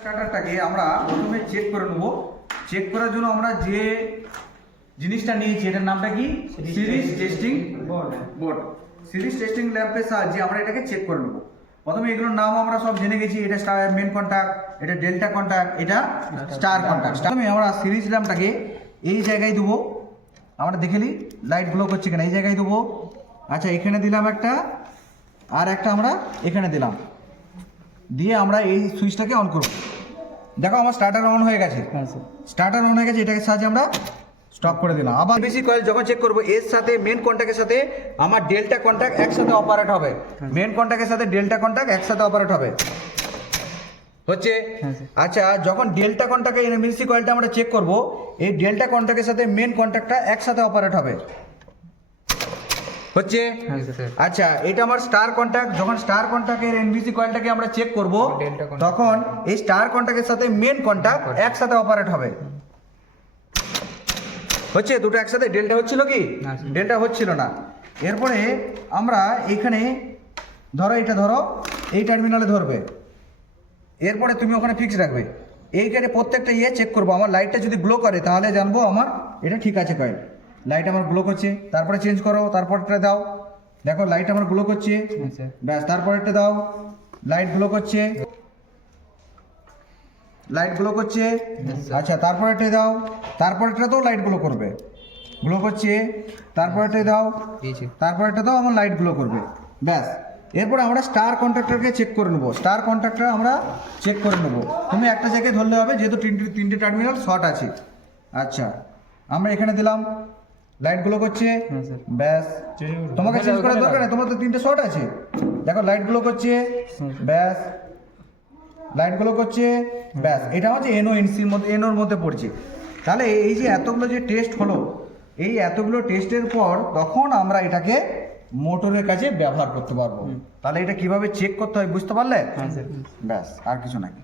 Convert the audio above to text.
স্টার্টারটাকে আমরা প্রথমে চেক করে নেব। চেক করার জন্য আমরা যে জিনিসটা নিয়েছি এটার নামটা কি? Series testing board. Series testing ল্যাম্পের সাহায্যে আমরা এটাকে চেক করে নেব। প্রথমে এগুলোর নাম আমরা সব জেনে গেছি। এটা মেন কন্ট্যাক্ট, এটা ডেল্টা কন্ট্যাক্ট, এটা স্টার কন্ট্যাক্ট। প্রথমে আমরা সিরিজ ল্যাম্পটাকে এই জায়গায় দেবো। আমরা দেখে নিই লাইট গ্লো করছে কিনা। এই জায়গায় দেবো। আচ্ছা, এখানে দিলাম একটা, আর একটা আমরা এখানে দিলাম, দিয়ে আমরা এই সুইচটাকে অন করব। দেখো আমার স্টার্টার অন হয়ে গেছে। স্টার্টার অন হয়ে গেছে, এটাকে সাহায্যে আমরা স্টপ করে দিলাম। আবার বেসি কয়েল যখন চেক করবো, এর সাথে মেন কন্ট্যাক্টের সাথে আমার ডেল্টা কন্ট্যাক্ট একসাথে অপারেট হবে। মেন কন্ট্যাক্টের সাথে ডেল্টা কন্ট্যাক্ট একসাথে অপারেট হবে হচ্ছে। আচ্ছা, যখন ডেল্টা কন্ট্যাক্টের এমএসসি কয়েলটা আমরা চেক করব, এই ডেল্টা কন্ট্যাক্টের সাথে মেন কন্ট্যাক্টটা একসাথে অপারেট হবে হচ্ছে। আচ্ছা, এটা আমার স্টার কন্ট্যাক্ট। যখন স্টার কন্ট্যাক্টের এনবিসি কয়েলটাকে আমরা চেক করব, তখন এই স্টার কন্ট্যাক্টের সাথে মেন কন্ট্যাক্ট একসাথে অপারেট হবে হচ্ছে। দুটো একসাথে ডেল্টা হচ্ছিল কি? ডেল্টা হচ্ছিল না। এরপরে আমরা এখানে ধরো, এটা ধরো এই টার্মিনালে ধরবে, এরপরে তুমি ওখানে ফিক্স রাখবে। এইখানে প্রত্যেকটা চেক করবো। আমার লাইটটা যদি গ্লো করে তাহলে জানবো আমার এটা ঠিক আছে কয়েল। লাইট আমার গ্লো করছে, তারপরে চেঞ্জ করো, তারপরটা দাও। দেখো লাইট আমার গ্লো করছে, ব্যাস তারপরেরটা দাও। লাইট গ্লো করছে, লাইট গ্লো করছে। আচ্ছা, তারপরেরটা দাও, তারপরেরটা তো লাইট গ্লো করবে, গ্লো করছে। তারপরেরটা দাও, তারপরেরটা দাও, আমার লাইট গ্লো করবে, ব্যাস। এরপরে আমরা স্টার কন্ট্যাক্টরকে চেক করে নেবো। স্টার কন্ট্যাক্টর আমরা চেক করে নেবো। তুমি একটা জায়গায় ধরলে হবে, যেহেতু তিনটে টার্মিনাল শর্ট আছে। আচ্ছা, আমরা এখানে দিলাম, লাইট গুলো করছে, ব্যাস। তোমাকে চেঞ্জ করার দরকার নেই, তোমার তো তিনটে শর্ট আছে। দেখো লাইট গুলো করছে, ব্যাস। লাইট গুলো করছে, ব্যাস। এটা হচ্ছে এনওএনসির মধ্যে, এনোর মধ্যে পড়ছে। তাহলে এই যে এতগুলো যে টেস্ট হলো, এই এতগুলো টেস্টের পর তখন আমরা এটাকে মোটরের কাছে ব্যবহার করতে পারবো। তাহলে এটা কিভাবে চেক করতে হয় বুঝতে পারলে? ব্যাস, আর কিছু নাকি।